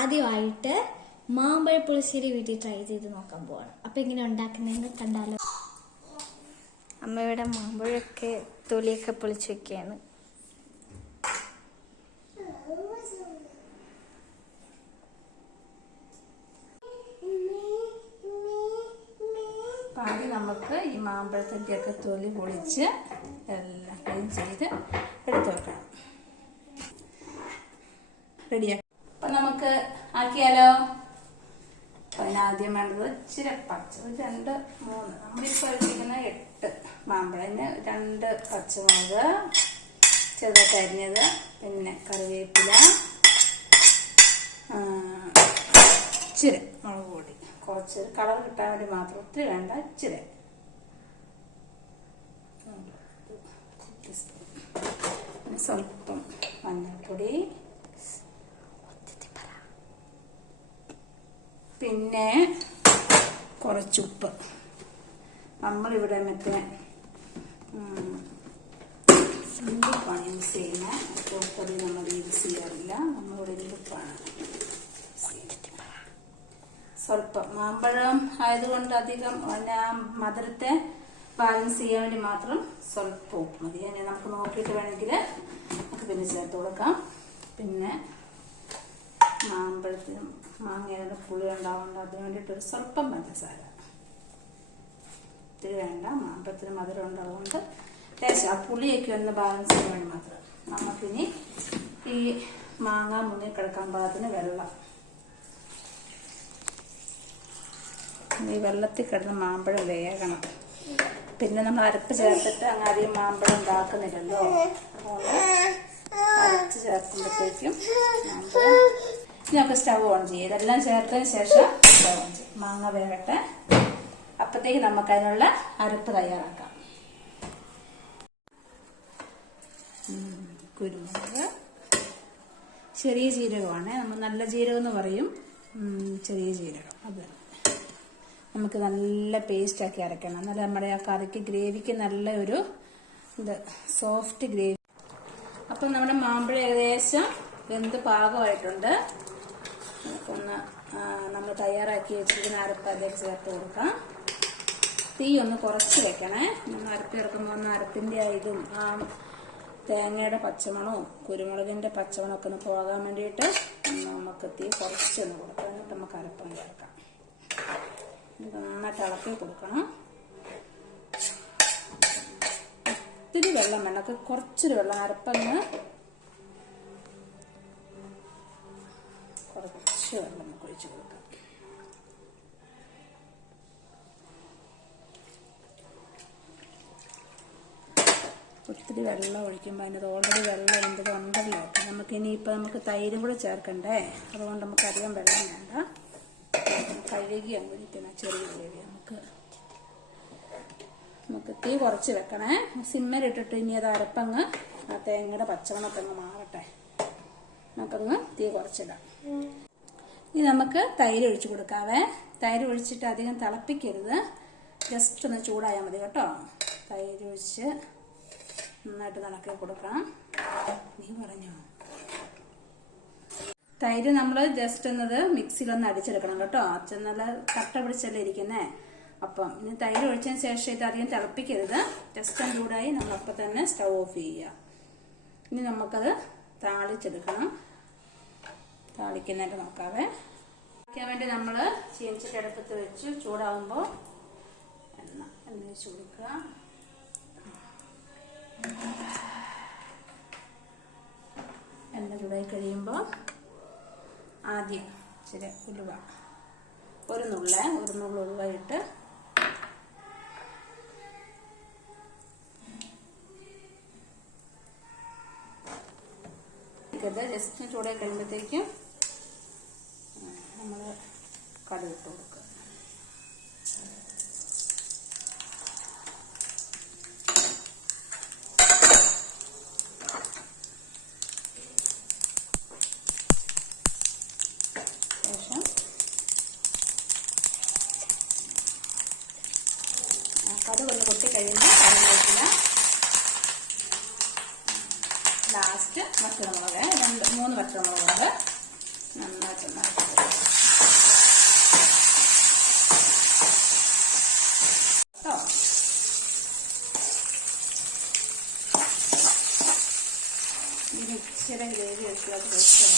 ആദ്യമായിട്ട് മാമ്പഴ പുളിശ്ശേരി വീട്ടിൽ ട്രൈ ചെയ്ത് നോക്കാൻ പോവാണ്. അപ്പൊ എങ്ങനെ ഉണ്ടാക്കുന്നതെന്ന് കണ്ടാലോ. അമ്മയുടെ മാമ്പഴമൊക്കെ തൊലിയൊക്കെ പൊളിച്ച് വെക്കുകയാണ്. ആദ്യം നമുക്ക് ഈ മാമ്പഴത്തിൻ്റെ ഒക്കെ തൊലി പൊളിച്ച് എല്ലാം ക്ലീൻ ചെയ്ത് എടുത്ത് വെക്കണം. റെഡിയാക്കാം. അപ്പം നമുക്ക് ആക്കിയാലോ. അതിനാദ്യം വേണ്ടത് ഇച്ചിരി പച്ച, 2, 3, നമ്മളിപ്പോൾ എടുത്തിരിക്കുന്ന 8 മാമ്പഴത്തിന് 2 പച്ചമുളക് ചെറുതായിട്ട് അരിഞ്ഞത്, പിന്നെ കറിവേപ്പില, ഇച്ചിരി മുളക് പൊടി, കുറച്ച് കളർ കിട്ടാൻ വേണ്ടി മാത്രം, ഒത്തിരി വേണ്ട, ഇച്ചിരി, സ്വല്പം മഞ്ഞൾപ്പൊടി, പിന്നെ കുറച്ചുപ്പ്. നമ്മളിവിടെ മറ്റേ ഉപ്പാണ് യൂസ് ചെയ്യുന്നത്. ഉപ്പൊടി നമ്മൾ യൂസ് ചെയ്യാറില്ല. നമ്മളിവിടെ ഉപ്പാണ്. സ്വല്പം മാമ്പഴം ആയതുകൊണ്ട് അധികം മധുരത്തെ ബാലൻസ് ചെയ്യാൻ വേണ്ടി മാത്രം സ്വല്പം ഉപ്പ് മതി. നമുക്ക് നോക്കിയിട്ട് വേണമെങ്കിൽ നമുക്ക് പിന്നെ ചേർത്ത് കൊടുക്കാം. പിന്നെ മാമ്പഴത്തിനും മാങ്ങയുടെ പുളി ഉണ്ടാവുന്നുണ്ട്, അതിന് വേണ്ടിയിട്ടൊരു സ്വല്പം പഞ്ചസാര, ഇത്തിരി വേണ്ട, മാമ്പഴത്തിന് മധുരം ഉണ്ടാവുകൊണ്ട് ലേശം ആ പുളിയൊക്കെ ഒന്ന് ബാലൻസ് ചെയ്യാൻ വേണ്ടി മാത്രം. നമുക്കിനി ഈ മാങ്ങ മുങ്ങി കിടക്കാൻ പാകത്തിന് വെള്ളം, ഈ വെള്ളത്തിൽ കിടന്ന് മാമ്പഴം വേകണം. പിന്നെ നമ്മൾ അരപ്പ് ചേർത്തിട്ട് അങ്ങനെ അധികം മാമ്പഴം ഉണ്ടാക്കുന്നില്ലല്ലോ, അതുകൊണ്ട് അരച്ച് ചേർക്കുമ്പോഴത്തേക്കും മാമ്പഴം. നമുക്ക് സ്റ്റവ് ഓൺ ചെയ്യാം. ഇതെല്ലാം ചേർത്തതിന് ശേഷം സ്റ്റവ് ഓൺ ചെയ്യും. മാങ്ങ വേകട്ടെ, അപ്പത്തേക്ക് നമുക്ക് അതിനുള്ള അരപ്പ് തയ്യാറാക്കാം. കുരുമുളക്, ചെറിയ ജീരകമാണ്, നമ്മൾ നല്ല ജീരകം എന്ന് പറയും, ചെറിയ ജീരകം, അത് നമുക്ക് നല്ല പേസ്റ്റ് ആക്കി അരക്കണം. എന്നാലും നമ്മുടെ ആ കറിക്ക് ഗ്രേവിക്ക് നല്ല ഒരു സോഫ്റ്റ് ഗ്രേവി. അപ്പം നമ്മുടെ മാമ്പഴം ഏകദേശം വെന്ത് പാകമായിട്ടുണ്ട്. നമുക്കൊന്ന് നമ്മൾ തയ്യാറാക്കി വെച്ചിരിക്കുന്ന അരപ്പ് അതിലേക്ക് ചേർത്ത് കൊടുക്കാം. തീ ഒന്ന് കുറച്ച് വെക്കണേ. നമ്മൾ അരപ്പ് ചേർക്കുമ്പോൾ ഒന്ന് അരപ്പിൻ്റെ ഇതും ആ തേങ്ങയുടെ പച്ചമണവും കുരുമുളകിൻ്റെ പച്ചമണവും ഒക്കെ ഒന്ന് പോകാൻ വേണ്ടിയിട്ട് നമുക്ക് തീ കുറച്ചൊന്ന് കൊടുക്കാം. എന്നിട്ട് നമുക്ക് അരപ്പം ചേർക്കാം. നന്നായിട്ട് ഇളക്കി കൊടുക്കണം. ഒത്തിരി വെള്ളം വേണം, കുറച്ചൊരു വെള്ളം, അരപ്പങ്ങ് കുറച്ച് വെള്ളം നമുക്ക് ഒഴിച്ച് കൊടുക്കാം. ഒത്തിരി വെള്ളം ഒഴിക്കുമ്പോൾ അതിനകത്ത് ഓൾറെഡി വെള്ളം എന്തെങ്കിലും ഉണ്ടല്ലോ. നമുക്ക് ഇനിയിപ്പോൾ നമുക്ക് തൈരും കൂടെ ചേർക്കണ്ടേ, അതുകൊണ്ട് നമുക്ക് അധികം വെള്ളം വേണ്ട. കഴുകി അങ്ങ് ഒഴിക്കുന്ന ചെറിയ ഗ്രേവി നമുക്ക് തീ കുറച്ച് വെക്കണേ. സിമ്മരിട്ടിട്ട് ഇനി അത് അരപ്പങ്ങ് ആ തേങ്ങയുടെ പച്ചമണൊക്കെ അങ്ങ് മാറട്ടെ. നമുക്കങ്ങ് തീ കുറച്ചിടാം. ഇനി നമുക്ക് തൈര് ഒഴിച്ചു കൊടുക്കാവേ. തൈര് ഒഴിച്ചിട്ട് അധികം തിളപ്പിക്കരുത്, ജസ്റ്റ് ഒന്ന് ചൂടായാൽ മതി കേട്ടോ. തൈര് ഒഴിച്ച് നന്നായിട്ട് ഇളക്കി കൊടുക്കണം. നീ പറഞ്ഞോ. തൈര് നമ്മൾ ജസ്റ്റ് എന്നത് മിക്സിയിലൊന്ന് അടിച്ചെടുക്കണം കേട്ടോ. അച്ഛൻ നല്ല കട്ട പിടിച്ചല്ലേ ഇരിക്കുന്നേ. അപ്പം ഇനി തൈര് ഒഴിച്ചതിന് ശേഷം ഇത് അധികം തിളപ്പിക്കരുത്, ജസ്റ്റ് ഒന്ന് ചൂടായി നമ്മൾ അപ്പം തന്നെ സ്റ്റവ് ഓഫ് ചെയ്യുക. ഇനി നമുക്കത് താളിച്ചെടുക്കണം. താളിക്കുന്നതിൻ്റെ നോക്കാവേ. താളിക്കാൻ വേണ്ടി നമ്മൾ ചീനിച്ചിട്ട് അടുപ്പത്ത് വെച്ച് ചൂടാവുമ്പോൾ എണ്ണ ഒഴിച്ച് കൊടുക്കുക. എണ്ണ ചൂടായി കഴിയുമ്പോൾ ആദ്യം ഇച്ചിരി ഉലുവ, ഒരു നുള്ള ഉലുവ ഇട്ട് ജസ്റ്റ് ചൂടായി കഴിയുമ്പോഴത്തേക്കും നമ്മൾ കടുക് ഇട്ട് കൊടുക്കുക. ശേഷം കടുക് ഒന്ന് പൊട്ടി കഴിയുമ്പോൾ കറിവേപ്പില, ലാസ്റ്റ് വറ്റൽമുളക് 3 വറ്റൽമുളകുണ്ട്. നന്നായിട്ട് കേട്ടോ. ഈ മിക്സിയുടെ ഗ്രേവി വെച്ച് അത് വെച്ച്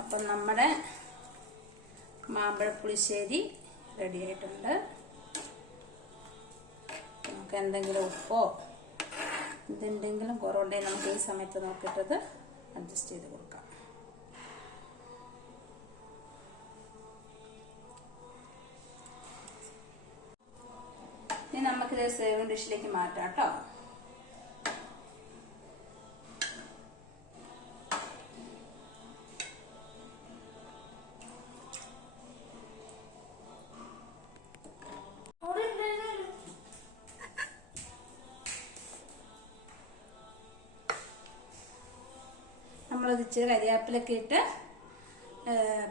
അപ്പം നമ്മുടെ മാമ്പഴ പുളിശ്ശേരി റെഡി ആയിട്ടുണ്ട്. നമുക്ക് എന്തെങ്കിലും ഉപ്പോ ഇതെന്തെങ്കിലും കുറവുണ്ടെങ്കിൽ നമുക്ക് ഈ സമയത്ത് നോക്കിയിട്ടത് അഡ്ജസ്റ്റ് ചെയ്ത് കൊടുക്കാം. ഇനി നമുക്കിത് സേവിങ് ഡിഷിലേക്ക് മാറ്റാം കേട്ടോ. നമ്മളത് ഇച്ചിരി കരിയാപ്പിലൊക്കെ ഇട്ട്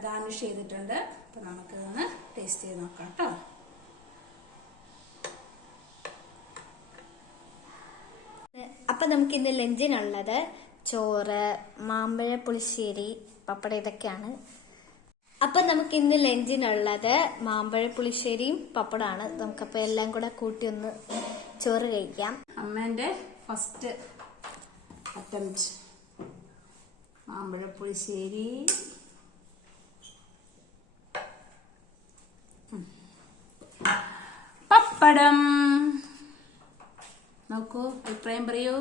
ഗാർണിഷ് ചെയ്തിട്ടുണ്ട്. അപ്പം നമുക്കിതൊന്ന് ടേസ്റ്റ് ചെയ്ത് നോക്കാം കേട്ടോ. അപ്പം നമുക്ക് ഇന്ന് ലഞ്ചിനുള്ളത് ചോറ്, മാമ്പഴ പുളിശ്ശേരി, പപ്പടം ഇതൊക്കെയാണ്. അപ്പം നമുക്ക് ഇന്ന് ലഞ്ചിനുള്ളത് മാമ്പഴ പുളിശ്ശേരിയും പപ്പടമാണ്. നമുക്കപ്പോൾ എല്ലാം കൂടെ കൂട്ടി ഒന്ന് ചോറ് കഴിക്കാം. അമ്മേൻ്റെ ഫസ്റ്റ് അറ്റംപ്റ്റ് മാമ്പഴ പുളിശ്ശേരി. പപ്പടം നോക്കൂ, അഭിപ്രായം പറയൂ.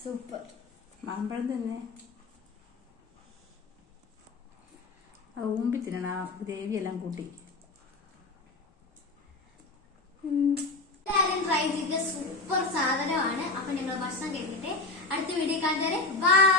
സൂപ്പർ. മാമ്പഴം തന്നെ അത് ഊമ്പി തിന്നണം, ആ ഗ്രേവി എല്ലാം കൂട്ടി. ട്രൈ ചെയ്ത സൂപ്പർ സാധനമാണ്. അപ്പൊ നിങ്ങൾ ഭക്ഷണം കഴിഞ്ഞിട്ട് അടുത്ത വീഡിയോ കാണുന്നവരെ ബൈ.